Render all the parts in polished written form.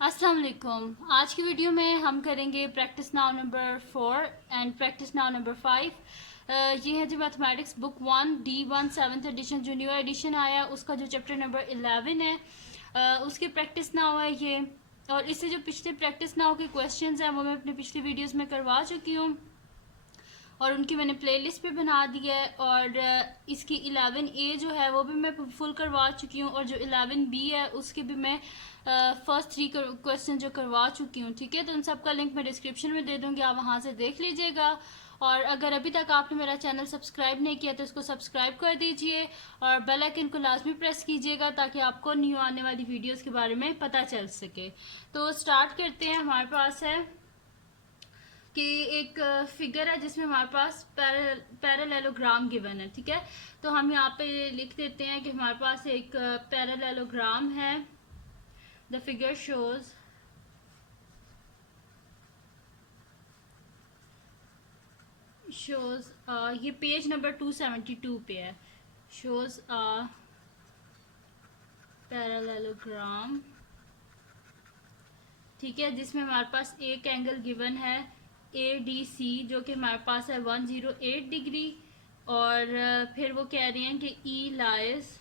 अस्सलाम वालेकुम। आज की वीडियो में हम करेंगे practice now number 4 and practice now number 5। ये है जी mathematics book 1D1 7th edition जो न्यू एडिशन आया उसका जो चैप्टर नंबर 11 है, उसकी प्रैक्टिस नाउ है ये। और इससे जो पिछले प्रैक्टिस नाउ के क्वेश्चंस हैं वो मैं अपनी पिछली वीडियोस में करवा चुकी हूँ और उनकी मैंने प्लेलिस्ट भी बना दी है। और इसकी 11A जो है वो भी मैं फुल करवा चुकी हूँ और जो 11B है उसके भी मैं फर्स्ट 3 क्वेश्चन जो करवा चुकी हूँ। ठीक है, तो उन सब का लिंक मैं डिस्क्रिप्शन में दे दूँगी, आप वहाँ से देख लीजिएगा। और अगर अभी तक आपने मेरा चैनल सब्सक्राइब नहीं किया तो इसको सब्सक्राइब कर दीजिए और बेल आइकन को लाजमी प्रेस कीजिएगा ताकि आपको न्यू आने वाली वीडियोस के बारे में पता चल सके। तो स्टार्ट करते हैं। हमारे पास है कि एक फिगर है जिसमें हमारे पास पैरेललोग्राम गिवन है। ठीक है, तो हम यहाँ पे लिख देते हैं कि हमारे पास एक पैरेललोग्राम है। द फिगर शोज ये पेज नंबर 272 पे है। शोज पैरेललोग्राम, ठीक है, जिसमें हमारे पास एक एंगल गिवन है ADC जो कि हमारे पास है 108 डिग्री। और फिर वो कह रही हैं कि E lies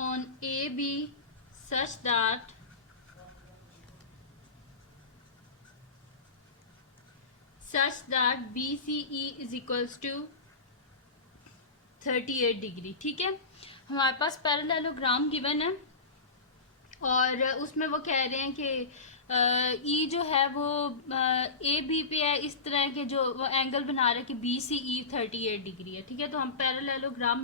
on AB such that BCE is equals to 38 degree. ठीक है, हमारे पास पैरेललोग्राम गिवन है और उसमें वो कह रहे हैं कि ई जो है वो ए बी पे है, इस तरह के जो वो एंगल बना रहे हैं कि BCE 38 डिग्री है। ठीक है, तो हम पैरेललोग्राम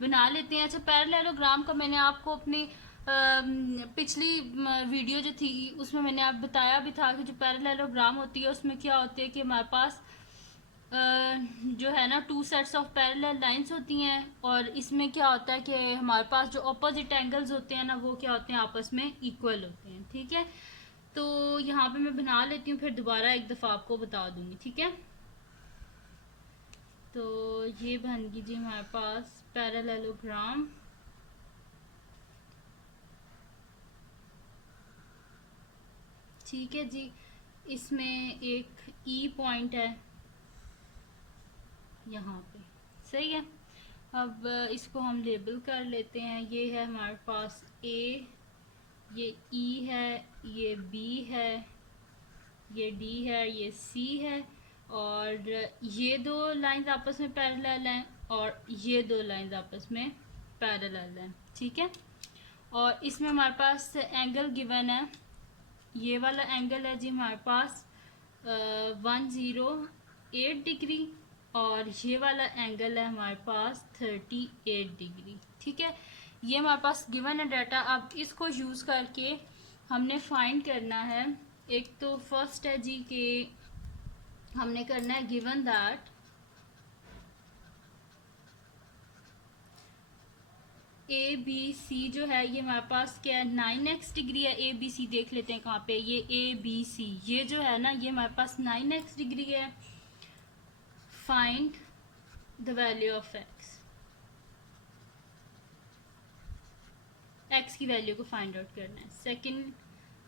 बना लेते हैं। अच्छा, पैरेललोग्राम का मैंने आपको अपनी पिछली वीडियो जो थी उसमें मैंने आप बताया भी था कि जो पैरेललोग्राम होती है उसमें क्या होती है कि हमारे पास जो है ना 2 सेट्स ऑफ पैरेलल लाइंस होती हैं और इसमें क्या होता है कि हमारे पास जो ऑपोजिट एंगल्स होते हैं ना वो क्या होते हैं, आपस में इक्वल होते हैं। ठीक है, तो यहाँ पे मैं बना लेती हूँ, फिर दोबारा एक दफ़ा आपको बता दूंगी। ठीक है, तो ये बन गई जी हमारे पास पैरेललोग्राम। ठीक है जी, इसमें एक E पॉइंट है यहाँ पे, सही है। अब इसको हम लेबल कर लेते हैं। ये है हमारे पास A, ये E है, ये B है, ये D है, ये C है और ये दो लाइंस आपस में पैरेलल हैं और ये दो लाइंस आपस में पैरेलल हैं। ठीक है, और इसमें हमारे पास एंगल गिवन है, ये वाला एंगल है जी हमारे पास 108 डिग्री और ये वाला एंगल है हमारे पास 38 डिग्री। ठीक है, ये हमारे पास गिवन है डाटा। अब इसको यूज़ करके हमने फाइंड करना है। एक तो फर्स्ट है जी कि हमने करना है गिवन दैट ABC जो है ये हमारे पास क्या है 9x डिग्री है। ABC देख लेते हैं कहाँ पे, ये ABC ये जो है ना ये हमारे पास 9x डिग्री है। Find the value of x की वैल्यू को फाइंड आउट करना है। सेकंड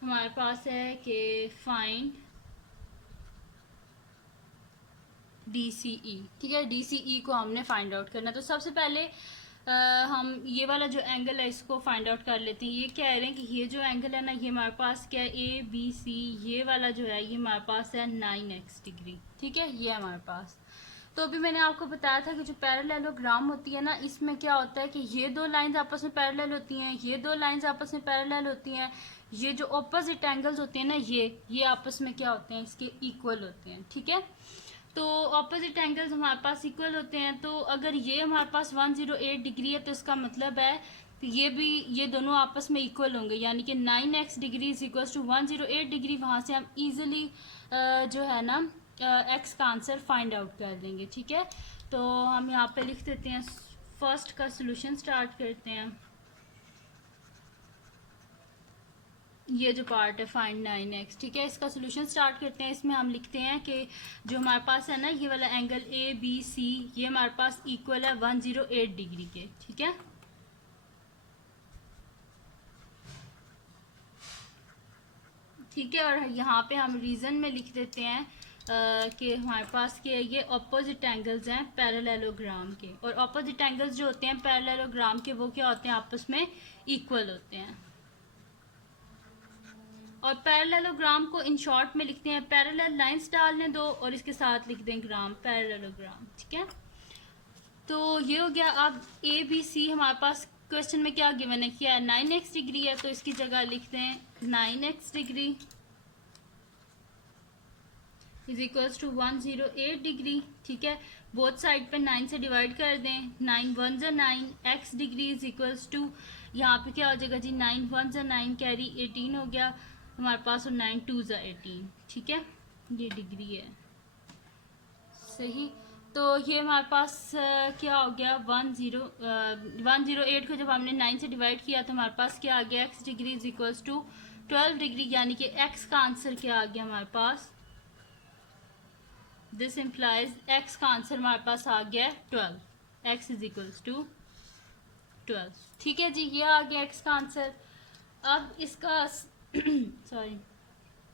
हमारे पास है कि फाइंड DCE। ठीक है, DCE को हमने फाइंड आउट करना है। तो सबसे पहले हम ये वाला जो एंगल है इसको फाइंड आउट कर लेते हैं। ये कह रहे हैं कि ये जो एंगल है ना ये हमारे पास क्या है ABC, ये वाला जो है ये हमारे पास है 9x डिग्री। ठीक है, ये हमारे पास। तो अभी मैंने आपको बताया था कि जो पैरेललोग्राम होती है ना इसमें क्या होता है कि ये दो लाइंस आपस में पैरेलल होती हैं, ये दो लाइंस आपस में पैरेलल होती हैं। ये जो ऑपोजिट एंगल्स होते हैं ना ये आपस में क्या होते हैं, इसके इक्वल होते हैं। ठीक है, तो ऑपोजिट एंगल्स हमारे पास इक्वल होते हैं। तो अगर ये हमारे पास 108 डिग्री है तो इसका मतलब है तो ये भी ये दोनों आपस में इक्वल होंगे, यानी कि 9x degree is equal to 108 degree. वहाँ से हम इजीली जो है ना x का आंसर फाइंड आउट कर देंगे। ठीक है, तो हम यहाँ पे लिख देते हैं, फर्स्ट का सोल्यूशन स्टार्ट करते हैं। ये जो पार्ट है फाइंड 9x। ठीक है, इसका सोल्यूशन स्टार्ट करते हैं। इसमें हम लिखते हैं कि जो हमारे पास है ना ये वाला एंगल ABC ये हमारे पास इक्वल है 108 डिग्री के। ठीक है, ठीक है। और यहाँ पे हम रीज़न में लिख देते हैं कि हमारे पास के ये ऑपोजिट एंगल्स हैं पैरेललोग्राम के, और ऑपोजिट एंगल्स जो होते हैं पैरेललोग्राम के वो क्या होते हैं, आपस में इक्वल होते हैं। और पैरेललोग्राम को इन शॉर्ट में लिखते हैं, पैरेलल लाइंस डालने दो और इसके साथ लिख दें ग्राम, पैरेललोग्राम। ठीक है, तो ये हो गया। अब ए बी सी हमारे पास क्वेश्चन में क्या गिवन है, क्या 9x डिग्री है, तो इसकी जगह लिखते हैं 9x degree is equals to 108 degree. ठीक है, बोथ साइड पे 9 से डिवाइड कर दें, 9 1 ज़ा 9, x degree is equals to, यहाँ पे क्या हो जाएगा जी, 9 1 ज़ा 9 कैरी 18 हो गया हमारे पास, और 9 2 ज़ा 18। ठीक है, ये डिग्री है। सही, तो ये हमारे पास क्या हो गया, 108 को जब हमने 9 से डिवाइड किया तो हमारे पास क्या आ गया, x degree is equals to 12 degree, यानी कि x का आंसर क्या आ गया हमारे पास, दिस इम्प्लाइज x का आंसर हमारे पास आ गया 12, x इज इक्वल्स टू 12। ठीक है जी, ये आ गया x का आंसर। अब इसका सॉरी,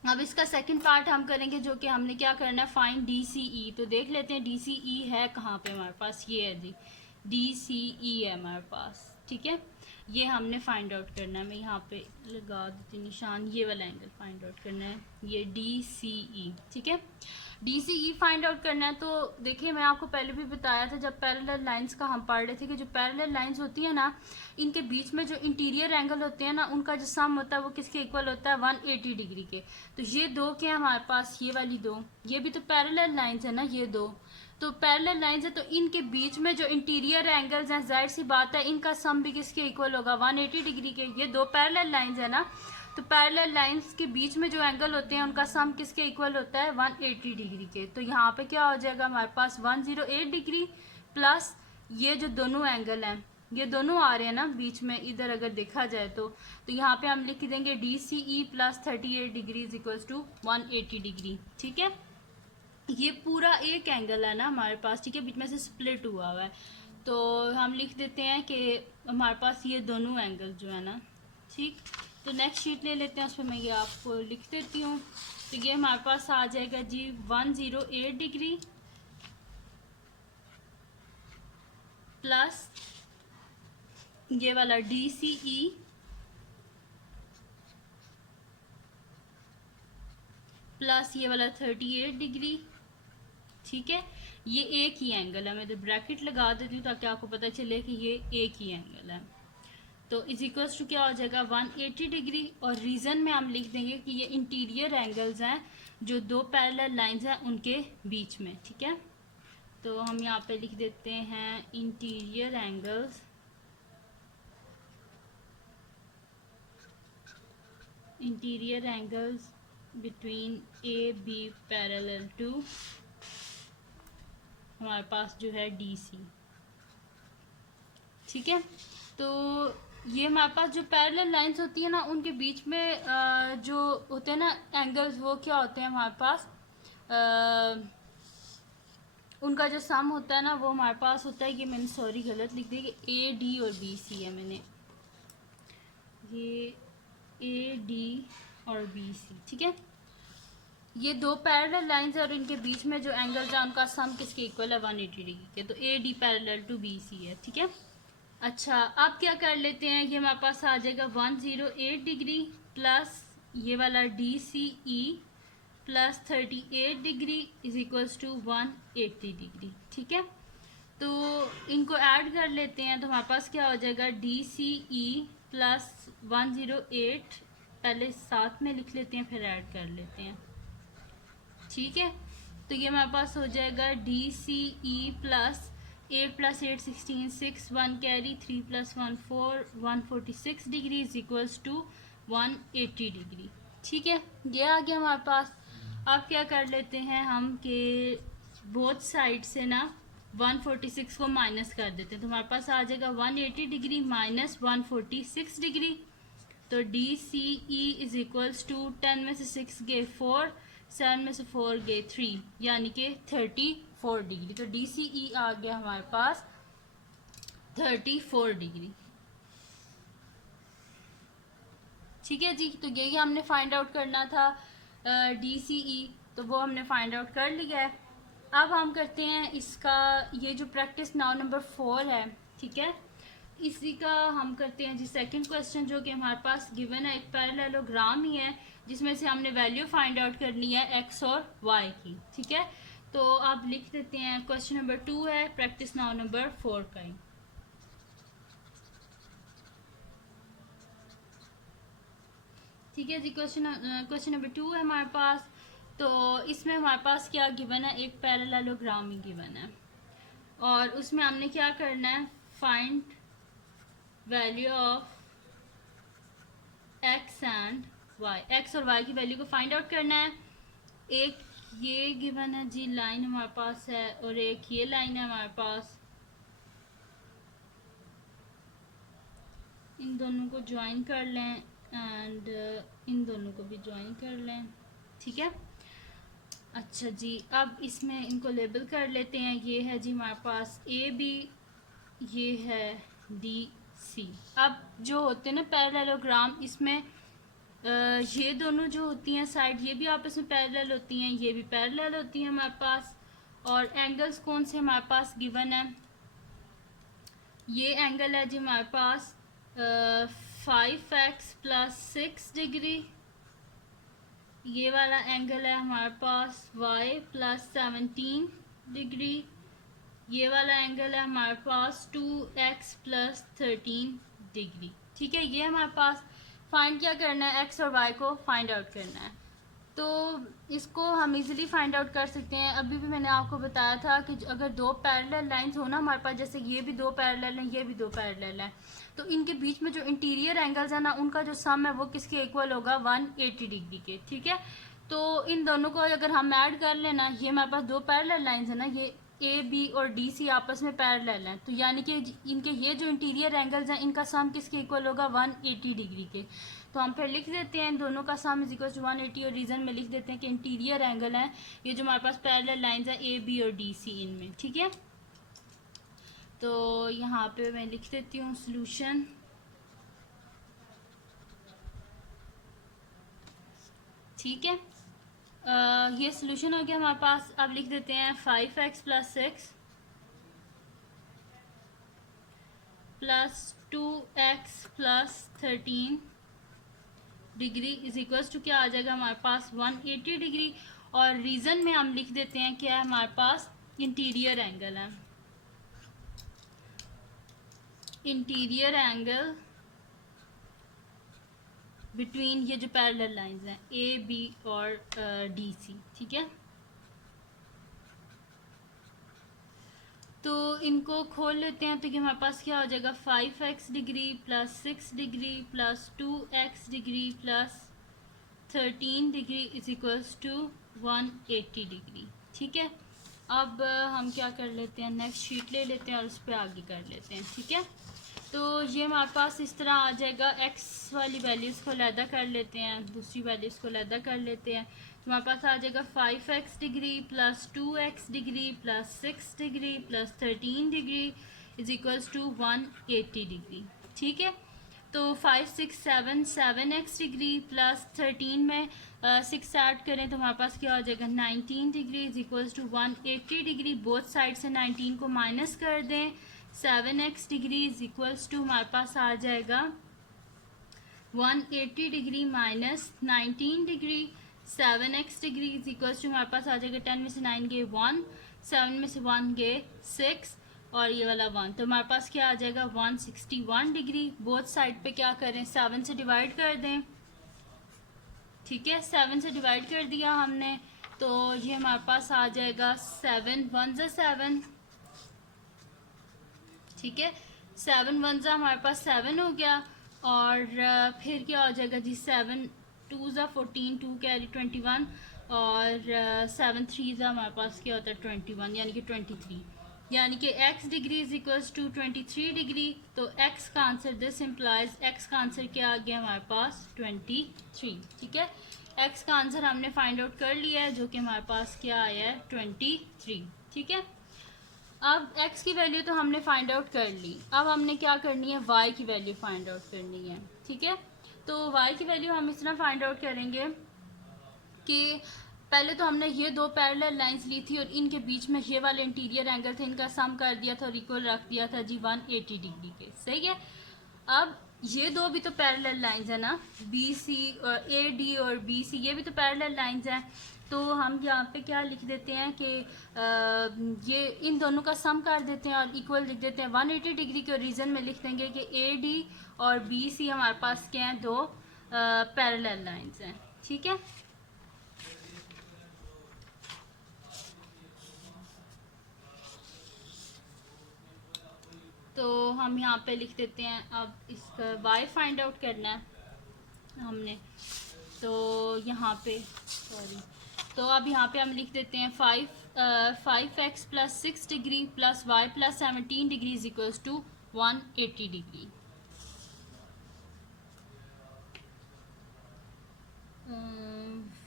अब इसका सेकंड पार्ट हम करेंगे, जो कि हमने क्या करना है, फाइंड डी सी ई। तो देख लेते हैं डी सी ई है कहाँ पे हमारे पास, ये है जी, डी सी ई है हमारे पास। ठीक है, ये हमने फाइंड आउट करना है, मैं यहाँ पे लगा देती निशान, ये वाला एंगल फाइंड आउट करना है, ये डी सी ई। ठीक है, D C E find out करना है। तो देखिए, मैं आपको पहले भी बताया था जब पैरेलल लाइंस का हम पढ़ रहे थे कि जो पैरेलल लाइंस होती है ना, इनके बीच में जो इंटीरियर एंगल होते हैं ना, उनका जो सम होता है वो किसके इक्वल होता है, 180 डिग्री के। तो ये दो क्या है हमारे पास, ये वाली दो, ये भी तो पैरेलल लाइंस है ना, ये दो तो पैरेलल लाइंस है, तो इनके बीच में जो इंटीरियर एंगल्स हैं, जाहिर सी बात है इनका सम भी किसके इक्वल होगा, 180 डिग्री के। ये दो पैरेलल लाइंस है ना, तो पैरेलल लाइंस के बीच में जो एंगल होते हैं उनका सम किसके इक्वल होता है, 180 डिग्री के। तो यहाँ पे क्या हो जाएगा हमारे पास 108 डिग्री प्लस ये जो दोनों एंगल हैं, ये दोनों आ रहे हैं ना बीच में, इधर अगर देखा जाए तो यहाँ पे हम लिख देंगे D C E plus 38 degree is equals to 180 degree. ठीक है, ये पूरा एक एंगल है ना हमारे पास, ठीक है, बीच में से स्प्लिट हुआ हुआ है, तो हम लिख देते हैं कि हमारे पास ये दोनों एंगल जो है ना। ठीक, तो नेक्स्ट शीट ले लेते हैं, उस पर मैं ये आपको लिख देती हूँ। तो ये हमारे पास आ जाएगा जी 108 डिग्री प्लस ये वाला डी सी ई प्लस ये वाला 38 डिग्री। ठीक है, ये एक ही एंगल है, मैं तो ब्रैकेट लगा देती हूँ ताकि आपको पता चले कि ये एक ही एंगल है। तो इज इक्वल्स टू क्या हो जाएगा 180 डिग्री, और रीज़न में हम लिख देंगे कि ये इंटीरियर एंगल्स हैं जो दो पैरेलल लाइंस हैं उनके बीच में। ठीक है, तो हम यहाँ पे लिख देते हैं interior angles between A B parallel to हमारे पास जो है डी सी। ठीक है, तो ये हमारे पास जो पैरेलल लाइंस होती है ना, उनके बीच में जो होते हैं ना एंगल्स, वो क्या होते हैं हमारे पास, उनका जो सम होता है ना वो हमारे पास होता है, ये मैंने सॉरी गलत लिख दी कि ए डी और बी सी है, मैंने ये ए डी और बी सी। ठीक है, ये दो पैरेलल लाइंस है और इनके बीच में जो एंगल्स है उनका सम किसके इक्वल है, 180 डिग्री के, तो A D parallel to B C है। ठीक है, अच्छा अब क्या कर लेते हैं, ये हमारे पास आ जाएगा 108 डिग्री प्लस ये वाला D C E plus 38 degree is equals to 180 degree. ठीक है, तो इनको ऐड कर लेते हैं, तो हमारे पास क्या हो जाएगा डी सी ई प्लस 108, पहले साथ में लिख लेते हैं फिर ऐड कर लेते हैं। ठीक है, तो ये हमारे पास हो जाएगा D C E plus 8 plus 8 16 6 1 carry 3 plus 1 4 146 degree is equals to 180 degree. ठीक है, ये आ गया हमारे पास। अब क्या कर लेते हैं हम कि बोथ साइड से ना 146 को माइनस कर देते हैं, तो हमारे पास आ जाएगा 180 डिग्री माइनस 146 डिग्री। तो D C E is equals to 10 में से 6 गए 4, 7 में से 4 गए 3, यानी कि 34 डिग्री। तो डी सी ई आ गया हमारे पास 34 डिग्री। ठीक है जी, तो यही हमने फाइंड आउट करना था DCE, तो वो हमने फाइंड आउट कर लिया है। अब हम करते हैं इसका ये जो प्रैक्टिस नाउ नंबर 4 है, ठीक है, इसी का हम करते हैं जी सेकंड क्वेश्चन, जो कि हमारे पास गिवन है, एक पैरेललोग्राम ही है जिसमें से हमने वैल्यू फाइंड आउट करनी है x और y की। ठीक है, तो आप लिख देते हैं क्वेश्चन नंबर 2 है, प्रैक्टिस नाउ नंबर 4 का ही। ठीक है जी, क्वेश्चन नंबर 2 है हमारे पास। तो इसमें हमारे पास क्या गिवन है, एक पैरेललोग्राम ही गिवन है और उसमें हमने क्या करना है, find value of x and y, x और y की वैल्यू को फाइंड आउट करना है। एक ये गिवन है जी, लाइन हमारे पास है, और एक ये लाइन है हमारे पास। इन दोनों को ज्वाइन कर लें एंड इन दोनों को भी ज्वाइन कर लें। ठीक है, अच्छा जी, अब इसमें इनको लेबल कर लेते हैं। ये है जी हमारे पास AB, ये है DC। अब जो होते हैं ना पैरेललोग्राम, इसमें ये दोनों जो होती हैं साइड, ये भी आपस में पैरेलल होती हैं, ये भी पैरेलल होती हैं हमारे पास। और एंगल्स कौन से हमारे पास गिवन है, ये एंगल है जी हमारे पास 5x + 6 डिग्री, ये वाला एंगल है हमारे पास y + 17 डिग्री, ये वाला एंगल है हमारे पास 2x + 13 डिग्री। ठीक है, ये हमारे पास फाइंड क्या करना है, x और y को फाइंड आउट करना है। तो इसको हम इजीली फाइंड आउट कर सकते हैं। अभी भी मैंने आपको बताया था कि अगर दो पैरेलल लाइंस हो ना हमारे पास, जैसे ये भी दो पैरेलल हैं, ये भी दो पैरेलल हैं, तो इनके बीच में जो इंटीरियर एंगल्स है ना, उनका जो सम है वो किसके इक्वल होगा, 180 डिग्री के। ठीक है, तो इन दोनों को अगर हम ऐड कर लेना, ये हमारे पास दो पैरेलल लाइंस है ना, ये AB और DC आपस में पैरेलल हैं, तो यानी कि इनके ये जो इंटीरियर एंगल्स हैं, इनका सम किसके इक्वल होगा, 180 डिग्री के। तो हम फिर लिख देते हैं इन दोनों का सम इज इक्वल टू 180, और रीजन में लिख देते हैं कि इंटीरियर एंगल है ये जो हमारे पास पैरेलल लाइंस है AB और DC इनमें। ठीक है, तो यहाँ पे मैं लिख देती हूँ सॉल्यूशन। ठीक है, ये सॉल्यूशन हो गया हमारे पास। अब लिख देते हैं 5x + 6 + 2x + 13 degree is equals to क्या आ जाएगा हमारे पास, 180 डिग्री। और रीजन में हम लिख देते हैं क्या है हमारे पास, इंटीरियर एंगल है, इंटीरियर एंगल बिटवीन ये जो पैरेलल लाइंस हैं AB और DC। ठीक है, तो इनको खोल लेते हैं, तो कि हमारे पास क्या हो जाएगा, 5x degree + 6 degree + 2x degree + 13 degree is equals to 180 degree. ठीक है, अब हम क्या कर लेते हैं, नेक्स्ट शीट ले लेते हैं और उस पर आगे कर लेते हैं। ठीक है, तो ये हमारे पास इस तरह आ जाएगा। x वाली वैल्यूज़ को अलहदा कर लेते हैं, दूसरी वैल्यूज़ को अलहदा कर लेते हैं, तो हमारे पास आ जाएगा 5x degree + 2x degree + 6 degree + 13 degree is equals to 180 degree. ठीक है, तो 5 6 7 7x डिग्री + 13 में 6 ऐड करें तो हमारे पास क्या हो जाएगा, 19 degree is equals to 180 degree. Both side से 19 को माइनस कर दें, 7x degree is equals to हमारे पास आ जाएगा 180 degree minus 19 degree. 7x degree is equals to हमारे पास आ जाएगा 10 में से 9 गए 1, 7 में से 1 गए 6 और ये वाला 1, तो हमारे पास क्या आ जाएगा 161 डिग्री। बोथ साइड पे क्या करें, 7 से डिवाइड कर दें। ठीक है, 7 से डिवाइड कर दिया हमने, तो ये हमारे पास आ जाएगा 7 1 ज़ा 7। ठीक है, 7 1 ज़ा हमारे पास 7 हो गया, और फिर क्या हो जाएगा जी, 7 2 ज़ा 14, 2 कैरी 21, और 7 3 ज़ा हमारे पास क्या होता है 21, यानी कि 23, यानी कि x degree is equals to 23 degree. तो x का आंसर, दिस इम्प्लाइज x का आंसर क्या आ गया हमारे पास 23। ठीक है, x का आंसर हमने फाइंड आउट कर लिया है, जो कि हमारे पास क्या आया है 23। ठीक है, अब x की वैल्यू तो हमने फाइंड आउट कर ली, अब हमने क्या करनी है, y की वैल्यू फाइंड आउट करनी है। ठीक है, तो y की वैल्यू हम इस तरह फाइंड आउट करेंगे कि पहले तो हमने ये दो पैरेलल लाइंस ली थी और इनके बीच में ये वाले इंटीरियर एंगल थे, इनका सम कर दिया था और इक्वल रख दिया था जी 180 डिग्री के। सही है। अब ये दो भी तो पैरेलल लाइंस है ना, बी सी और ए डी और बी सी, ये भी तो पैरेलल लाइंस हैं। तो हम यहाँ पे क्या लिख देते हैं कि ये इन दोनों का सम कर देते हैं और इक्वल लिख देते हैं 180 डिग्री के। रीज़न में लिख देंगे कि ए डी और बी सी हमारे पास क्या हैं, दो पैरेलल लाइंस हैं। ठीक है। तो हम यहाँ पे लिख देते हैं, अब इसका y फाइंड आउट करना है हमने, तो यहाँ पे सॉरी, तो अब यहाँ पे हम लिख देते हैं 5x plus 6 degree plus y plus 17 degree is equals to 180 degree.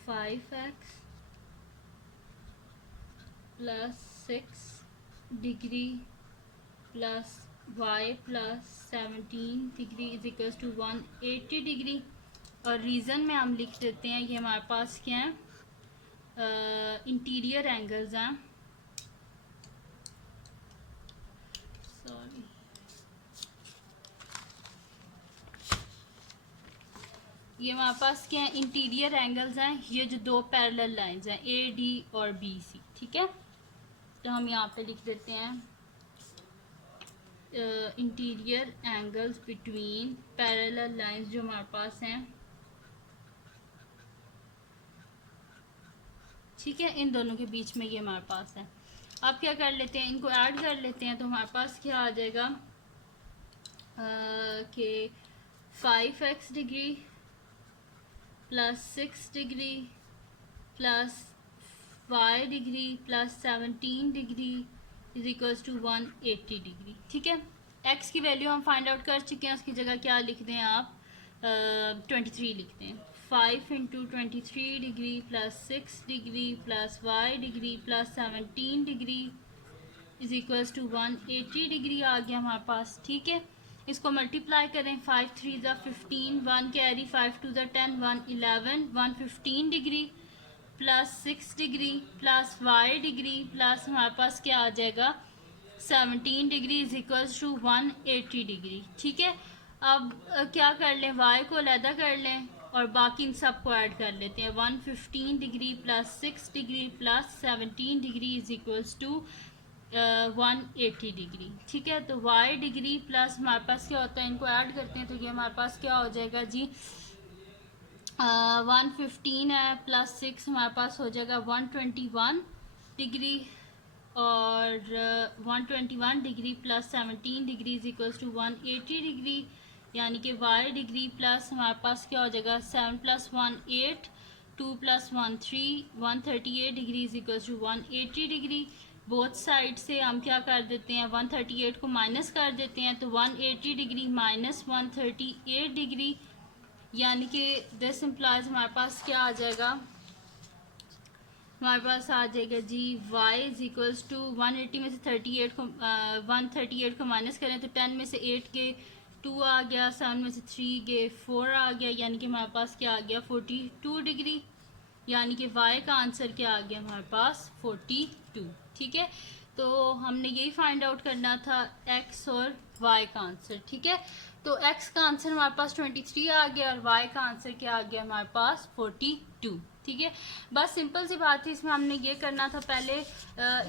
5x plus 6 degree plus y plus 17 degree is equals to 180 degree. और रीज़न में हम लिख देते हैं, ये हमारे पास क्या है, इंटीरियर एंगल्स हैं। सॉरी, ये हमारे पास क्या है, इंटीरियर एंगल्स हैं, ये जो दो पैरेलल लाइंस हैं ए डी और बी सी। ठीक है। तो हम यहाँ पे लिख देते हैं interior angles between parallel lines जो हमारे पास हैं। ठीक है, इन दोनों के बीच में ये हमारे पास है। अब क्या कर लेते हैं, इनको ऐड कर लेते हैं। तो हमारे पास क्या आ जाएगा कि 5x degree plus 6 degree plus y degree plus 17 degree is equals to 180 degree. ठीक है। x की वैल्यू हम फाइंड आउट कर चुके हैं, उसकी जगह क्या लिख दें आप, 23 लिख दें। 5 into 23 degree plus 6 degree plus y degree plus 17 degree is equals to 180 degree आ गया हमारे पास। ठीक है। इसको मल्टीप्लाई करें, 5 3 ज़ा 15, 1 कैरी, 5 2 ज़ा 10, 1 11, 115 degree plus 6 degree plus y degree plus हमारे पास क्या आ जाएगा 17 degree is equals to 180 degree. ठीक है। अब क्या कर लें, y को अलहदा कर लें और बाकी इन सब को ऐड कर लेते हैं। 115 degree plus 6 degree plus 17 degree is equals to 180 degree. ठीक है। तो y डिग्री प्लस हमारे पास क्या होता है, इनको ऐड करते हैं तो ये हमारे पास क्या हो जाएगा जी, 115 है प्लस 6 हमारे पास हो जाएगा 121 डिग्री और 121 degree plus 17 degree is equals to 180 degree, यानी कि y डिग्री प्लस हमारे पास क्या हो जाएगा 7 plus 1 8, 2 plus 1 3, 138 degree is equals to 180 degree. Both side से हम क्या कर देते हैं, 138 को माइनस कर देते हैं, तो 180 डिग्री माइनस 138 डिग्री, यानी कि दिस इम्प्लाइज हमारे पास क्या आ जाएगा, हमारे पास आ जाएगा जी y इज इक्वल्स टू 180 में से 38 को 138 को माइनस करें तो 10 में से 8 के 2 आ गया, 7 में से 3 के 4 आ गया, यानी कि हमारे पास क्या आ गया 42 डिग्री, यानी कि y का आंसर क्या आ गया हमारे पास 42। ठीक है। तो हमने यही फाइंड आउट करना था x और y का आंसर। ठीक है। तो x का आंसर हमारे पास 23 आ गया और y का आंसर क्या आ गया हमारे पास 42। ठीक है। बस सिंपल सी बात थी, इसमें हमने ये करना था पहले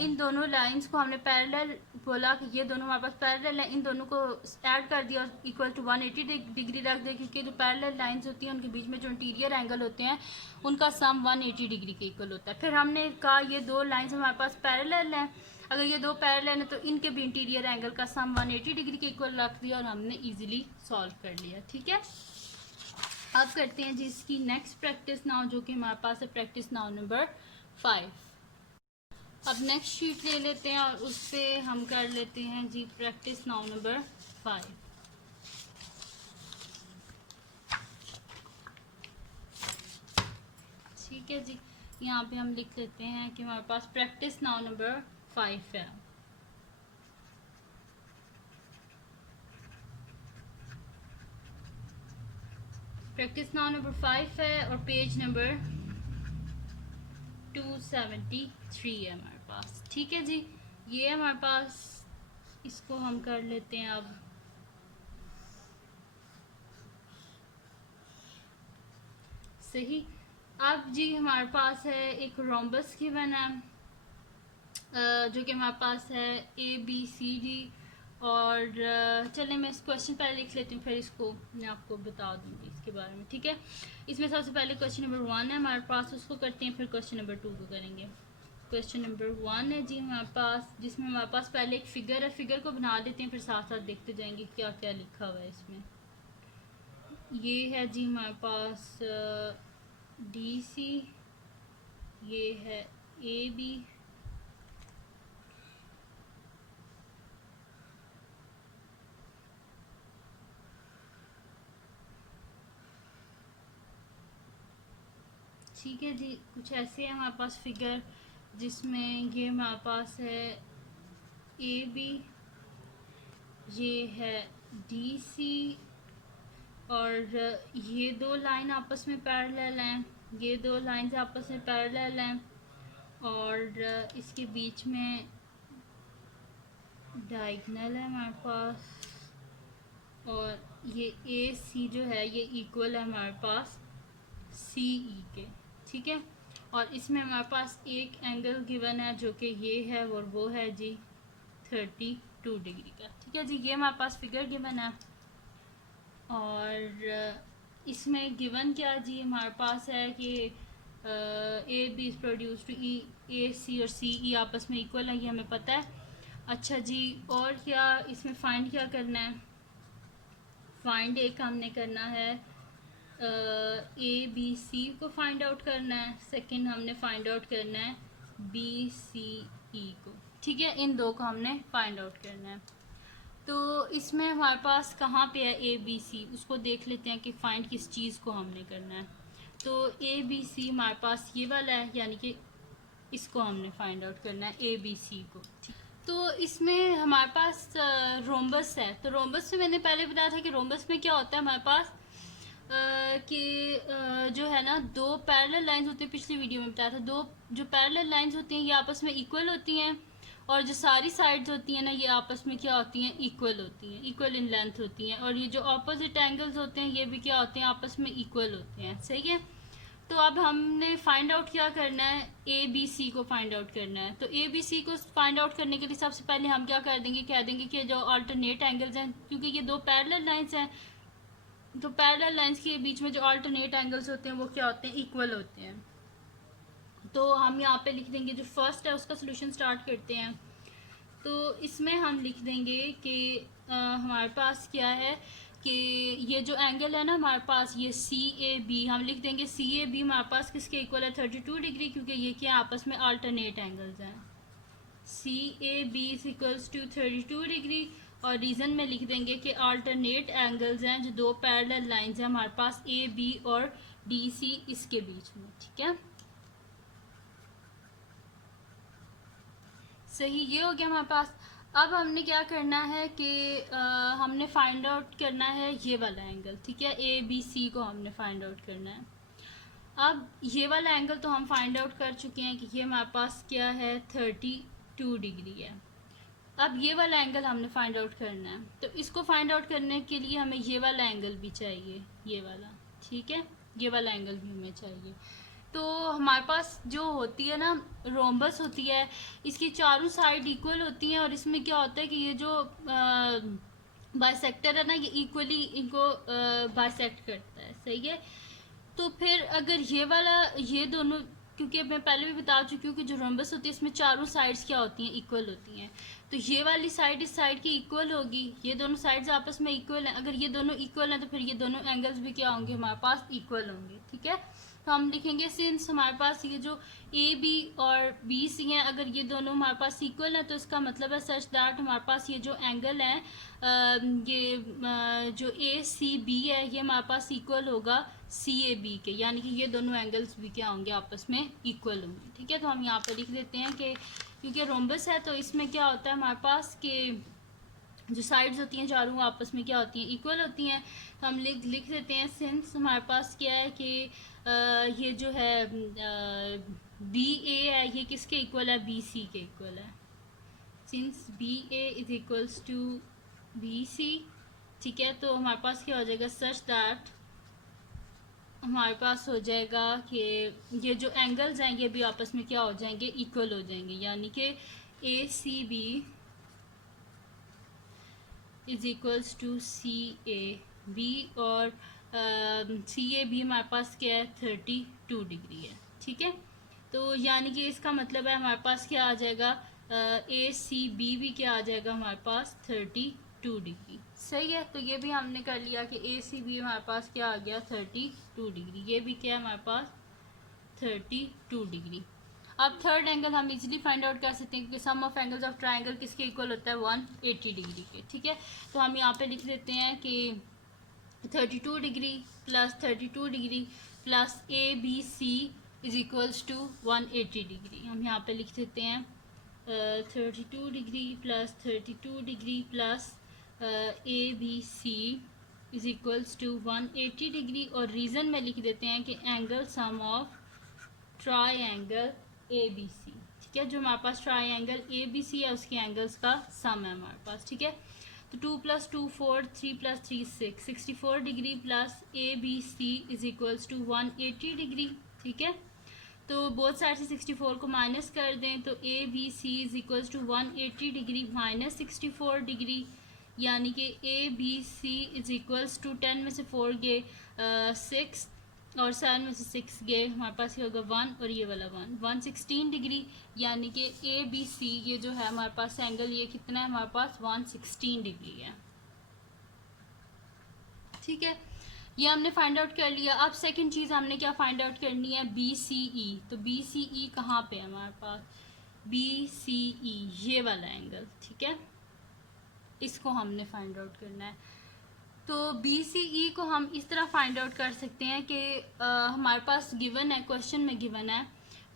इन दोनों लाइंस को हमने पैरेलल बोला कि ये दोनों हमारे पास पैरेलल है, इन दोनों को ऐड कर दिया और इक्वल टू 180 डिग्री रख दिया, क्योंकि जो पैरेलल लाइंस होती हैं उनके बीच में जो इंटीरियर एंगल होते हैं उनका सम 180 डिग्री के इक्वल होता है। फिर हमने कहा ये दो लाइंस हमारे पास पैरेलल हैं, अगर ये दो पैरेलल हैं तो इनके भी इंटीरियर एंगल का सम 180 डिग्री के इक्वल रख दिया और हमने ईजिली सॉल्व कर लिया। ठीक है। अब करते हैं जी इसकी नेक्स्ट प्रैक्टिस नाउ, जो कि हमारे पास है प्रैक्टिस नाउ नंबर 5। अब नेक्स्ट शीट ले लेते हैं और उस पर हम कर लेते हैं जी प्रैक्टिस नाउ नंबर 5। ठीक है जी, यहाँ पे हम लिख लेते हैं कि हमारे पास प्रैक्टिस नाउ नंबर 5 है। प्रैक्टिस नाउ नंबर 5 है और पेज नंबर 273 है हमारे पास। ठीक है जी, ये हमारे पास, इसको हम कर लेते हैं अब। सही। अब जी हमारे पास है एक रोम्बस गिवन है, जो कि हमारे पास है ABCD। और चलें मैं इस क्वेश्चन पहले लिख लेती हूँ, फिर इसको मैं आपको बता दूँगी इसके बारे में। ठीक है, इसमें सबसे पहले क्वेश्चन नंबर 1 है हमारे पास, उसको करते हैं, फिर क्वेश्चन नंबर 2 को करेंगे। क्वेश्चन नंबर 1 है जी हमारे पास, जिसमें हमारे पास पहले एक फिगर है, फिगर को बना लेते हैं, फिर साथ साथ देखते जाएंगे क्या क्या लिखा हुआ है इसमें। ये है जी हमारे पास DC, ये है AB, ठीक है जी। कुछ ऐसे है हमारे पास फिगर, जिसमें ये हमारे पास है AB, ये है DC, और ये दो लाइन आपस में पैरेलल हैं, ये दो लाइंस आपस में पैरेलल हैं, और इसके बीच में डायगोनल है हमारे पास, और ये AC जो है ये इक्वल है हमारे पास CE के। ठीक है, और इसमें हमारे पास एक एंगल गिवन है जो कि ये है, और वो है जी 32 डिग्री का। ठीक है जी, ये हमारे पास फिगर गिवन है, और इसमें गिवन क्या जी हमारे पास है कि AB is produce to AC और CE आपस में इक्वल है, ये हमें पता है। अच्छा जी, और क्या इसमें फाइंड क्या करना है? फाइंड एक हमने करना है ABC को फाइंड आउट करना है, सेकंड हमने फाइंड आउट करना है BCE को। ठीक है, इन दो को हमने फाइंड आउट करना है। तो इसमें हमारे पास कहाँ पे है ABC, उसको देख लेते हैं कि फाइंड किस चीज़ को हमने करना है। तो ABC हमारे पास ये वाला है, यानी कि इसको हमने फाइंड आउट करना है ABC को। तो इसमें हमारे पास रोम्बस है, तो रोम्बस से मैंने पहले बताया था कि रोम्बस में क्या होता है हमारे पास कि जो है ना, दो पैरेलल लाइंस होती है, पिछली वीडियो में बताया था, दो जो पैरेलल लाइंस होती हैं ये आपस में इक्वल होती हैं, और जो सारी साइड्स होती हैं ना ये आपस में क्या होती हैं, इक्वल होती हैं, इक्वल इन लेंथ होती हैं, और ये जो ऑपोजिट एंगल्स होते हैं ये भी क्या होते हैं, आपस में इक्वल होते हैं। सही है, तो अब हमने फाइंड आउट क्या करना है, ABC को फाइंड आउट करना है। तो ABC को फाइंड आउट करने के लिए सबसे पहले हम क्या कर देंगे, कह देंगे कि जो अल्टरनेट एंगल्स हैं, क्योंकि ये दो पैरेलल लाइंस हैं, तो पैरेलल लाइंस के बीच में जो अल्टरनेट एंगल्स होते हैं वो क्या होते हैं, इक्वल होते हैं। तो हम यहाँ पे लिख देंगे, जो फर्स्ट है उसका सोल्यूशन स्टार्ट करते हैं। तो इसमें हम लिख देंगे कि हमारे पास क्या है कि ये जो एंगल है ना हमारे पास, ये CAB, हम लिख देंगे CAB हमारे पास किसके इक्वल है, 32 डिग्री, क्योंकि ये क्या आपस में अल्टरनेट एंगल्स हैं। CAB is equals to 32 degree, और रीज़न में लिख देंगे कि अल्टरनेट एंगल्स हैं, जो दो पैरेलल लाइंस हैं हमारे पास AB और DC इसके बीच में। ठीक है, सही, ये हो गया हमारे पास। अब हमने क्या करना है कि हमने फाइंड आउट करना है ये वाला एंगल। ठीक है, ABC को हमने फाइंड आउट करना है। अब ये वाला एंगल तो हम फाइंड आउट कर चुके हैं कि ये हमारे पास क्या है, 32 डिग्री है। अब ये वाला एंगल हमने फाइंड आउट करना है, तो इसको फाइंड आउट करने के लिए हमें ये वाला एंगल भी चाहिए, ये वाला। ठीक है, ये वाला एंगल भी हमें चाहिए। तो हमारे पास जो होती है ना रोम्बस होती है, इसकी चारों साइड इक्वल होती हैं, और इसमें क्या होता है कि ये जो बाइसेक्टर है ना ये इक्वली इनको बाइसेक्ट करता है। सही है, तो फिर अगर ये वाला, ये दोनों, क्योंकि मैं पहले भी बता चुकी हूँ कि जो रोम्बस होती है इसमें चारों साइड्स क्या होती हैं, इक्वल होती हैं। तो ये वाली साइड इस साइड की इक्वल होगी, ये दोनों साइड्स आपस में इक्वल हैं। अगर ये दोनों इक्वल हैं तो फिर ये दोनों एंगल्स भी क्या होंगे, हमारे पास इक्वल होंगे। ठीक है, तो हम लिखेंगे सिंस हमारे पास ये जो AB और BC हैं, अगर ये दोनों हमारे पास इक्वल हैं तो इसका मतलब है सच दैट हमारे पास ये जो एंगल है ये जो ACB है ये हमारे पास इक्वल होगा CAB के, यानी कि ये दोनों एंगल्स भी क्या होंगे, आपस में इक्वल होंगे। ठीक है, तो हम यहाँ पे लिख देते हैं कि क्योंकि रोम्बस है तो इसमें क्या होता है हमारे पास कि जो साइड्स होती हैं चारों वो आपस में क्या होती हैं, इक्वल होती हैं। तो हम लिख देते हैं सिंस हमारे पास क्या है कि ये जो है बी ए है ये किसके इक्वल है, बी सी के इक्वल है। Since B A is equals to B C, ठीक है। तो हमारे पास क्या हो जाएगा, सच दैट हमारे पास हो जाएगा कि ये जो एंगल्स हैं ये भी आपस में क्या हो जाएंगे, इक्वल हो जाएंगे। यानी कि A C B is equals to C A B, और सी ए बी हमारे पास क्या है, 32 डिग्री है, ठीक है। तो यानी कि इसका मतलब है हमारे पास क्या आ जाएगा, ए सी बी भी क्या आ जाएगा हमारे पास 32 डिग्री, सही है। तो ये भी हमने कर लिया कि ए सी बी हमारे पास क्या आ गया 32 डिग्री, ये भी क्या है हमारे पास 32 डिग्री। अब थर्ड एंगल हम इजीली फाइंड आउट कर सकते हैं क्योंकि सम ऑफ एंगल्स ऑफ ट्राइंगल किसके इक्वल होता है, 180 डिग्री के, ठीक है। तो हम यहाँ पे लिख देते हैं कि 32 degree plus 32 degree plus A B C is equals to 180 degree. हम यहाँ पे लिख देते हैं 32 degree plus 32 degree plus A B C is equals to 180 degree, और रीज़न में लिख देते हैं कि angle sum of triangle A B C, ठीक है। जो हमारे पास ट्राइंगल ए बी सी है उसके एंगल्स का सम है हमारे पास, ठीक है। तो 2 + 2 4, 3 + 3 6, 64 degree plus A B C is equals to 180 degree, ठीक है। तो बोथ साइड से 64 को माइनस कर दें तो A B C is equals to 180 degree minus 64 degree, यानी कि A B C is equals to 10 में से 4 गए 6 और 7 में से 6 गए हमारे पास ये होगा 1 और ये वाला 116 डिग्री, यानी कि ए बी सी ये जो है हमारे पास एंगल ये कितना है हमारे पास 116 डिग्री है, ठीक है। ये हमने फाइंड आउट कर लिया। अब सेकंड चीज़ हमने क्या फाइंड आउट करनी है, बी सी ई। तो बी सी ई कहाँ पे है हमारे पास, बी सी ई ये वाला एंगल, ठीक है, इसको हमने फाइंड आउट करना है। तो बी सी ई को हम इस तरह फाइंड आउट कर सकते हैं कि हमारे पास गिवन है, क्वेश्चन में गिवन है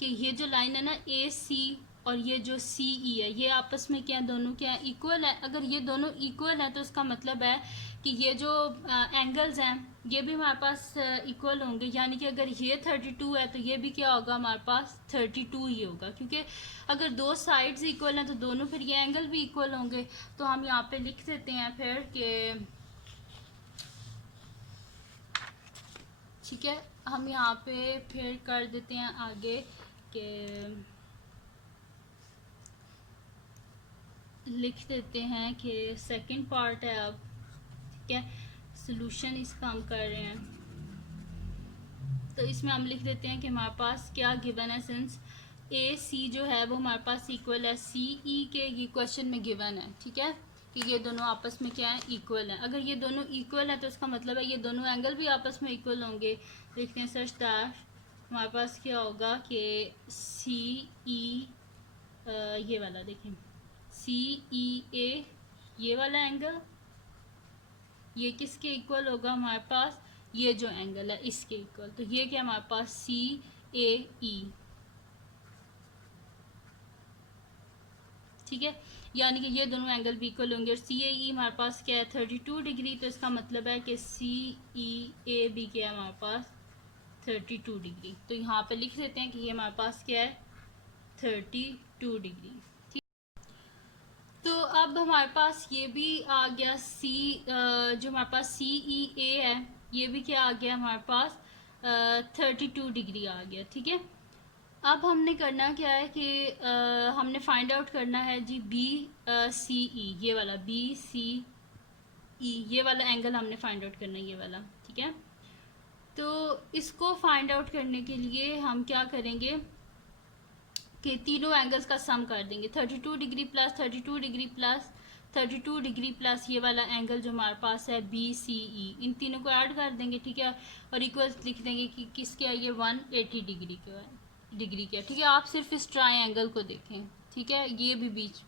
कि ये जो लाइन है ना ए सी और ये जो सी ई है ये आपस में क्या दोनों क्या इक्वल है। अगर ये दोनों इक्वल है तो इसका मतलब है कि ये जो एंगल्स हैं ये भी हमारे पास इक्वल होंगे, यानी कि अगर ये 32 है तो ये भी क्या होगा हमारे पास 32 ही होगा, क्योंकि अगर दो साइड्स इक्वल हैं तो दोनों फिर ये एंगल भी इक्वल होंगे। तो हम यहाँ पे लिख देते हैं फिर कि, ठीक है, हम यहाँ पे फिर कर देते हैं आगे कि लिख देते हैं कि सेकंड पार्ट है अब, ठीक है, सॉल्यूशन इसका हम कर रहे हैं। तो इसमें हम लिख देते हैं कि हमारे पास क्या गिवन है, सिंस ए सी जो है वो हमारे पास इक्वल है सी ई के, ये क्वेश्चन में गिवन है, ठीक है, कि ये दोनों आपस में क्या है इक्वल है। अगर ये दोनों इक्वल है तो इसका मतलब है ये दोनों एंगल भी आपस में इक्वल होंगे। देखते हैं सच दैट हमारे पास क्या होगा कि सी ई ये वाला देखें सी ई ए ये वाला एंगल ये किसके इक्वल होगा हमारे पास, ये जो एंगल है इसके इक्वल। तो ये क्या हमारे पास सी ए ई, ठीक है, यानी कि ये दोनों एंगल भी इक्वल होंगे। और सी ए ई हमारे पास क्या है 32 डिग्री, तो इसका मतलब है कि सी ई ए भी क्या है हमारे पास 32 डिग्री। तो यहाँ पे लिख देते हैं कि ये हमारे पास क्या है 32 डिग्री, ठीक। तो अब हमारे पास ये भी आ गया सी जो हमारे पास सी ई ए है ये भी क्या आ गया हमारे पास 32 डिग्री आ गया, ठीक है। अब हमने करना क्या है कि हमने फाइंड आउट करना है जी बी सी ई ये वाला बी सी ई ये वाला एंगल हमने फाइंड आउट करना है ये वाला, ठीक है। तो इसको फाइंड आउट करने के लिए हम क्या करेंगे कि तीनों एंगल्स का सम कर देंगे, 32 degree plus 32 degree plus 32 degree plus ये वाला एंगल जो हमारे पास है बी सी ई, इन तीनों को ऐड कर देंगे, ठीक है, और इक्वल लिख देंगे कि किसके है ये 180 डिग्री का है, डिग्री का, ठीक है। आप सिर्फ इस ट्रायंगल को देखें, ठीक है, ये भी बीच,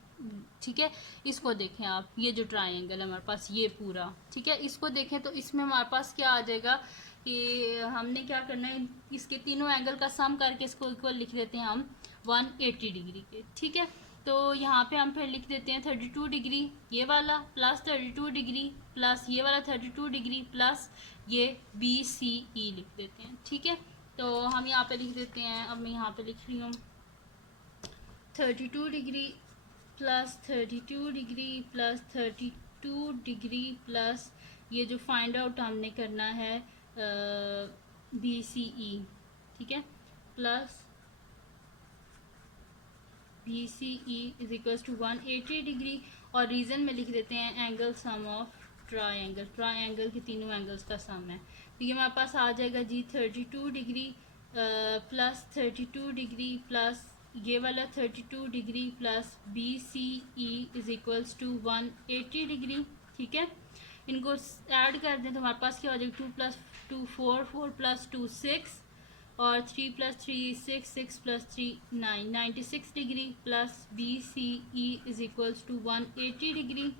ठीक है, इसको देखें आप, ये जो ट्रायंगल है हमारे पास ये पूरा, ठीक है, इसको देखें तो इसमें हमारे पास क्या आ जाएगा कि हमने क्या करना है इसके तीनों एंगल का सम करके इसको इक्वल लिख देते हैं हम 180 डिग्री के, ठीक है। तो यहाँ पे हम फिर लिख देते हैं 32 डिग्री ये वाला प्लस 32 डिग्री प्लस ये वाला 32 डिग्री प्लस ये BCE लिख देते हैं। ठीक है, तो हम यहाँ पे लिख देते हैं, अब मैं यहाँ पे लिख रही हूँ 32 degree plus 32 degree plus 32 degree plus ये जो फाइंड आउट हमने करना है BCE, ठीक है, plus BCE is equals to 180 degree और रीज़न में लिख देते हैं angle sum of triangle, triangle के तीनों एंगल्स का सम है। तो ये हमारे पास आ जाएगा जी 32 डिग्री प्लस 32 डिग्री प्लस ये वाला 32 degree plus BCE is equals to 180 degree. ठीक है, इनको ऐड कर दें तो हमारे पास क्या हो जाएगा 2 प्लस 2 4, 4 प्लस 2 6 और 3 plus 3 6, 6 plus 3 9, 96 degree plus BCE is equals to 180 degree.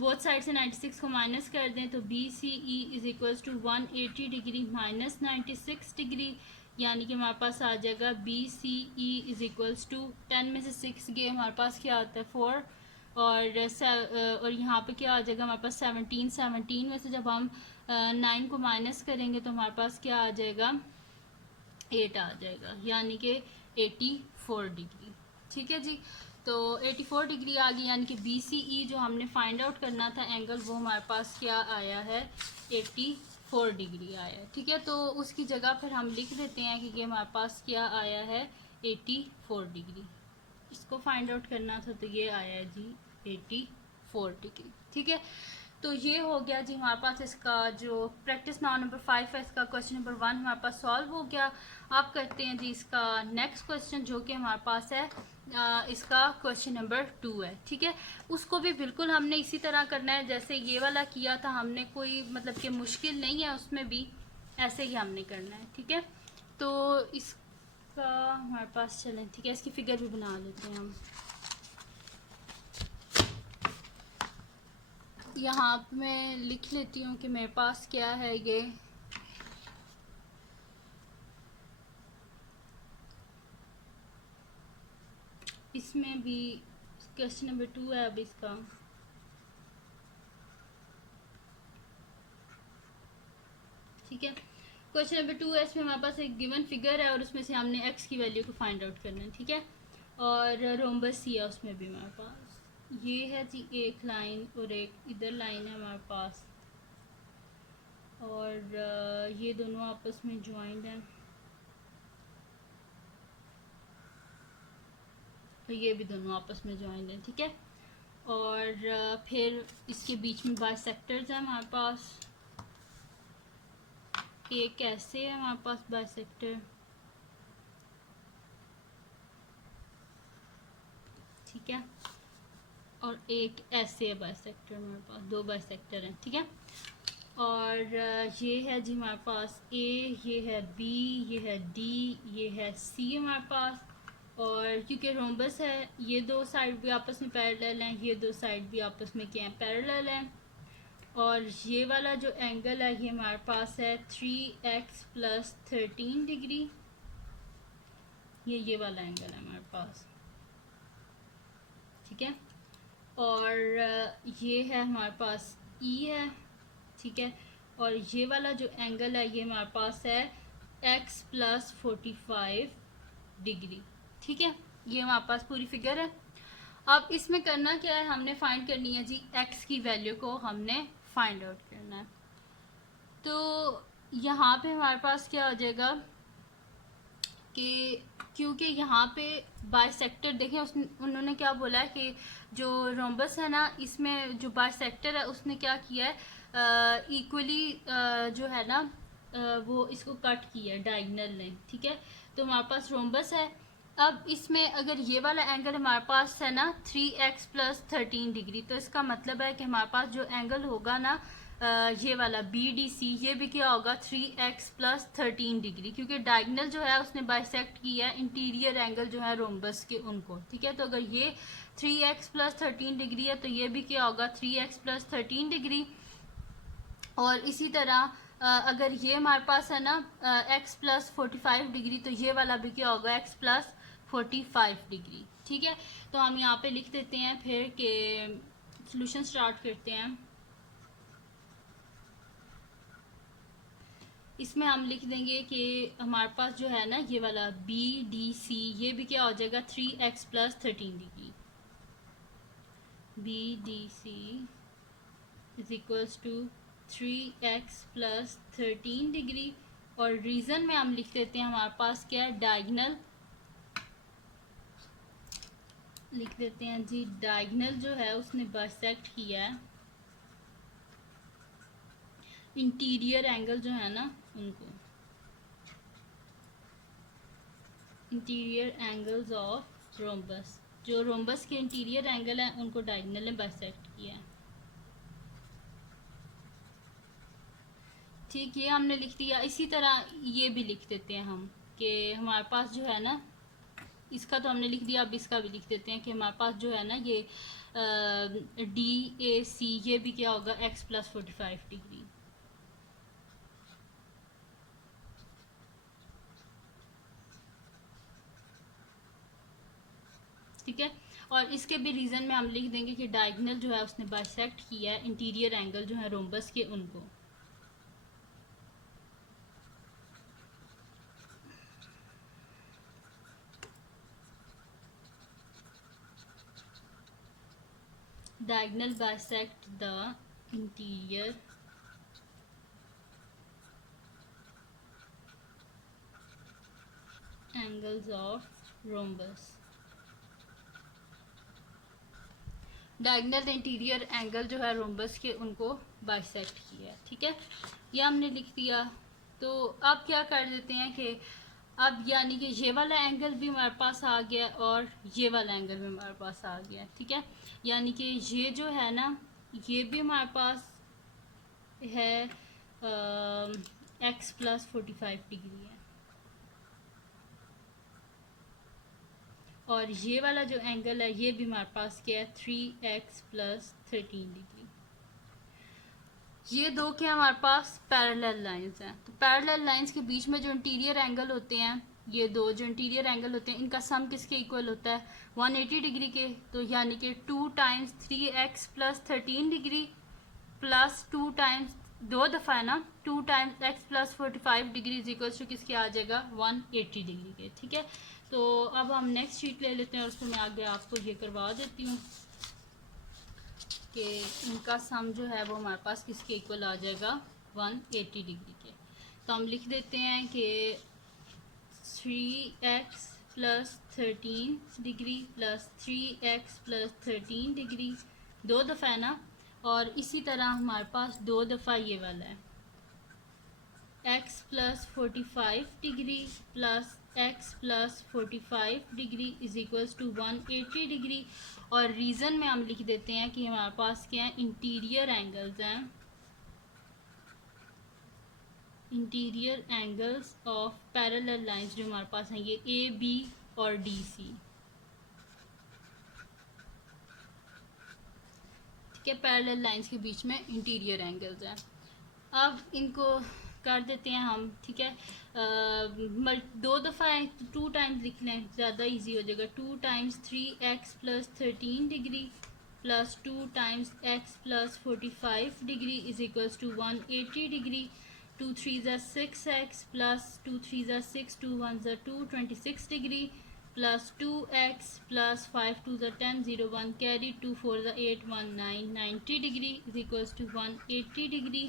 Both side से 96 को माइनस कर दें तो BCE is equals to 180 degree minus 96 degree, यानी कि हमारे पास आ जाएगा BCE इज इक्वल्स टू 10 में से 6 गए हमारे पास क्या आता है 4 और यहाँ पे क्या आ जाएगा हमारे पास 17, 17 में से जब हम 9 को माइनस करेंगे तो हमारे पास क्या आ जाएगा 8 आ जाएगा, यानी कि 84 डिग्री। ठीक है जी, तो 84 डिग्री आ गई, यानी कि BCE जो हमने फाइंड आउट करना था एंगल वो हमारे पास क्या आया है 84 डिग्री आया है। ठीक है, तो उसकी जगह फिर हम लिख देते हैं कि ये हमारे पास क्या आया है 84 डिग्री। इसको फाइंड आउट करना था तो ये आया है जी 84 डिग्री। ठीक है, तो ये हो गया जी हमारे पास इसका जो प्रैक्टिस नाउ नंबर 5 है, इसका क्वेश्चन नंबर 1 हमारे पास सॉल्व हो गया। आप करते हैं जी इसका नेक्स्ट क्वेश्चन जो कि हमारे पास है इसका क्वेश्चन नंबर 2 है। ठीक है, उसको भी बिल्कुल हमने इसी तरह करना है जैसे ये वाला किया था हमने, कोई मतलब कि मुश्किल नहीं है उसमें भी, ऐसे ही हमने करना है। ठीक है, तो इसका हमारे पास चलें, ठीक है, इसकी फिगर भी बना लेते हैं हम। यहाँ मैं लिख लेती हूँ कि मेरे पास क्या है ये इसमें भी क्वेश्चन नंबर 2 है अब इसका। ठीक है, क्वेश्चन नंबर 2 है, इसमें हमारे पास एक गिवन फिगर है और उसमें से हमने x की वैल्यू को फाइंड आउट करना है। ठीक है, और रोम्बस सी है उसमें भी हमारे पास, ये है जी एक लाइन और एक इधर लाइन है हमारे पास, और ये दोनों आपस में ज्वाइंट हैं, तो ये भी दोनों आपस में ज्वाइंट हैं। ठीक है, और फिर इसके बीच में बाइसेक्टर्स हैं हमारे पास, एक ऐसे है हमारे पास बाइसेक्टर, ठीक है, और एक ऐसे है बाइसेक्टर, हमारे पास दो बाइसेक्टर हैं। ठीक है, और ये है जी हमारे पास A, ये है B, ये है D, ये है C हमारे पास, और क्योंकि रोम्बस है ये दो साइड भी आपस में पैरेलल हैं, ये दो साइड भी आपस में क्या हैं पैरेलल हैं, और ये वाला जो एंगल है ये हमारे पास है 3x प्लस 13 डिग्री, ये वाला एंगल है हमारे पास। ठीक है, और ये है हमारे पास E है। ठीक है, और ये वाला जो एंगल है ये हमारे पास है x प्लस 45 डिग्री। ठीक है, ये हमारे पास पूरी फिगर है। अब इसमें करना क्या है, हमने फाइंड करनी है जी x की वैल्यू को हमने फाइंड आउट करना है। तो यहाँ पे हमारे पास क्या हो जाएगा कि क्योंकि यहाँ पे बाइसेक्टर देखें उन्होंने क्या बोला है कि जो रोम्बस है ना इसमें जो बाइसेक्टर है उसने क्या किया है इक्वली जो है ना वो इसको कट किया है डायगोनल ने। ठीक है, तो हमारे पास रोम्बस है। अब इसमें अगर ये वाला एंगल हमारे पास है ना 3x प्लस 13 डिग्री, तो इसका मतलब है कि हमारे पास जो एंगल होगा ना ये वाला BDC ये भी क्या होगा 3x प्लस 13 डिग्री, क्योंकि डायगोनल जो है उसने बाइसेक्ट किया है इंटीरियर एंगल जो है रोम्बस के उनको। ठीक है, तो अगर ये 3x प्लस 13 डिग्री है तो ये भी क्या होगा 3x प्लस 13 डिग्री, और इसी तरह अगर ये हमारे पास है ना x प्लस 45 डिग्री तो ये वाला भी क्या होगा x प्लस 45 डिग्री। ठीक है, तो हम यहाँ पे लिख देते हैं फिर कि सॉल्यूशन स्टार्ट करते हैं। इसमें हम लिख देंगे कि हमारे पास जो है ना ये वाला बी डी सी, ये भी क्या हो जाएगा 3x plus 13 degree. B D C is equals to 3x plus 13 degree. और रीज़न में हम लिख देते हैं हमारे पास क्या है, डायगनल लिख देते हैं जी। डायगनल जो है उसने बाइसेक्ट किया है इंटीरियर एंगल जो है ना उनको, इंटीरियर एंगल्स ऑफ रोम्बस, जो रोम्बस के इंटीरियर एंगल हैं उनको डायगनल ने बाइसेक्ट किया है। ठीक, ये हमने लिख दिया। इसी तरह ये भी लिख देते हैं हम कि हमारे पास जो है ना, इसका तो हमने लिख दिया, अब इसका भी लिख देते हैं कि हमारे पास जो है ना ये डी ए सी, ये भी क्या होगा x प्लस 45 डिग्री। ठीक है, और इसके भी रीज़न में हम लिख देंगे कि डायगनल जो है उसने बाइसेक्ट किया है इंटीरियर एंगल जो है रोम्बस के उनको। Diagonal bisect the interior angles of rhombus। Diagonal interior angle जो है रोम्बस के उनको बाइसेक्ट किया है। ठीक है, ये हमने लिख दिया। तो अब क्या कर देते हैं कि अब यानी कि ये वाला एंगल भी हमारे पास आ गया और ये वाला एंगल भी हमारे पास आ गया। ठीक है, यानी कि ये जो है ना ये भी हमारे पास है x प्लस 45 डिग्री है, और ये वाला जो एंगल है ये भी हमारे पास क्या है 3x प्लस 13 डिग्री। ये दो क्या हमारे पास पैरेलल लाइंस हैं। तो पैरेलल लाइंस के बीच में जो इंटीरियर एंगल होते हैं, ये दो जो इंटीरियर एंगल होते हैं इनका सम किसके इक्वल होता है 180 डिग्री के। तो यानी कि 2 times 3x plus 13 degree plus 2 times, दो दफ़ा है ना, 2 times x plus 45 degree is equal to किसके आ जाएगा 180 डिग्री के। ठीक है, तो अब हम नेक्स्ट शीट ले लेते हैं और उसमें मैं आगे आपको ये करवा देती हूँ कि इनका सम जो है वो हमारे पास किसके इक्वल आ जाएगा 180 डिग्री के। तो हम लिख देते हैं कि 3x plus 13 degree plus 3x plus 13 degree, दो दफ़ा है ना, और इसी तरह हमारे पास दो दफ़ा ये वाला है x plus 45 degree plus x plus 45 degree is equals to 180 degree. और रीज़न में हम लिख देते हैं कि हमारे पास क्या है इंटीरियर एंगल्स हैं, interior angles of parallel lines जो हमारे पास हैं ये ए बी और डी सी। ठीक है, पैरेलल लाइंस के बीच में इंटीरियर एंगल्स हैं। अब इनको कर देते हैं हम। ठीक है, दो दफ़ा है तो 2 टाइम्स लिख लें, ज़्यादा इजी हो जाएगा। 2 times 3x plus 13 degree plus 2 times x plus 45 degree is equals to 180 degree. 2 3 ज़ा 6x प्लस 2 3 ज़ा 6, 2 1 ज़ा 2, 26 डिग्री प्लस 2x प्लस 5 2 ज़ा 10, 0 1 कैरी, 2 4 ज़ा 8, 1 9, 90 degree is equals to 180 degree.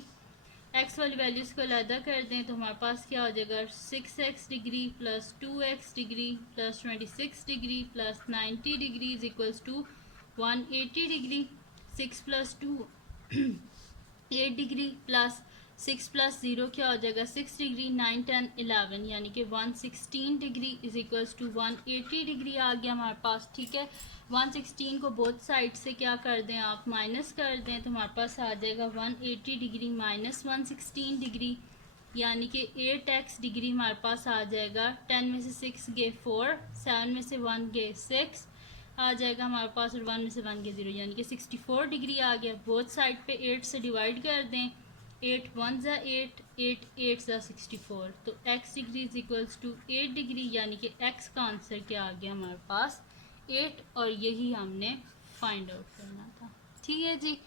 x वाली वैल्यूज़ को अलहदा कर दें तो हमारे पास क्या हो जाएगा 6x degree plus 2x degree plus 26 degree plus 90 degree is equals to 180 degree. 6 plus 2 8 degree plus 6 plus 0 क्या हो जाएगा 6 डिग्री, 9 10 11 यानी कि 116 degree is equals to 180 degree आ गया हमारे पास। ठीक है, 116 को बोथ साइड से क्या कर दें आप माइनस कर दें तो हमारे पास आ जाएगा 180 डिग्री माइनस 116 डिग्री यानी कि 8x डिग्री हमारे पास आ जाएगा। 10 में से 6 गए 4, 7 में से 1 गए 6 आ जाएगा हमारे पास, और 1 में से 1 गए 0 यानी कि 64 डिग्री आ गया। बोथ साइड पे 8 से डिवाइड कर दें 8 1 ज़ा 8, 8 8 ज़ा 64। तो x degree is equals to 8 degree, यानी कि x का आंसर क्या आ गया हमारे पास 8, और यही हमने फाइंड आउट करना था। ठीक है जी।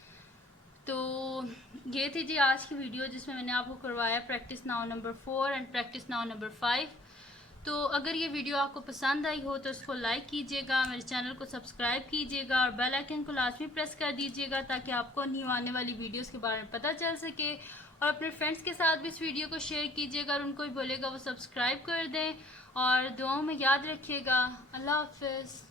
तो ये थी जी आज की वीडियो जिसमें मैंने आपको करवाया practice now number 4 and practice now number 5। तो अगर ये वीडियो आपको पसंद आई हो तो इसको लाइक कीजिएगा, मेरे चैनल को सब्सक्राइब कीजिएगा और बेल आइकन को लाजमी प्रेस कर दीजिएगा ताकि आपको न्यू आने वाली वीडियोस के बारे में पता चल सके। और अपने फ्रेंड्स के साथ भी इस वीडियो को शेयर कीजिएगा और उनको भी बोलेगा वो सब्सक्राइब कर दें। और दुआओं में याद रखिएगा। अल्लाह हाफिज़।